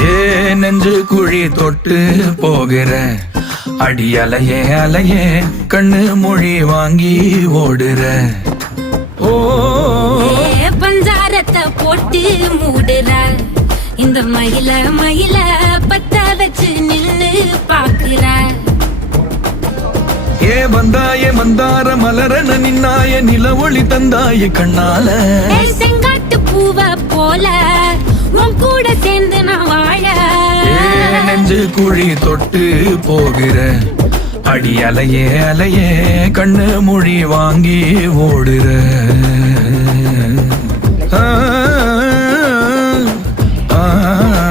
ஏ நெஞ்சு குழி தொட்டு போகிற அடி அலையே அலையே கண்ணு மொழி வாங்கி ஓடுற. ஓ பஞ்சாரத்தை போட்டு மூடுற இந்த மயில மயில பத்த வச்சு நின்னு பாக்குற. ஏ வந்தாய மந்தார மலரன நின்னாய நில ஒளி தந்தாய கண்ணால. செங்காட்டு பூவ போல உன் கூட சேர்ந்து நான் வாழ. நெஞ்சு குழி தொட்டு போகிற அடி அலையே அலையே கண்ணு மொழி வாங்கி ஓடுற. ஆ ஆ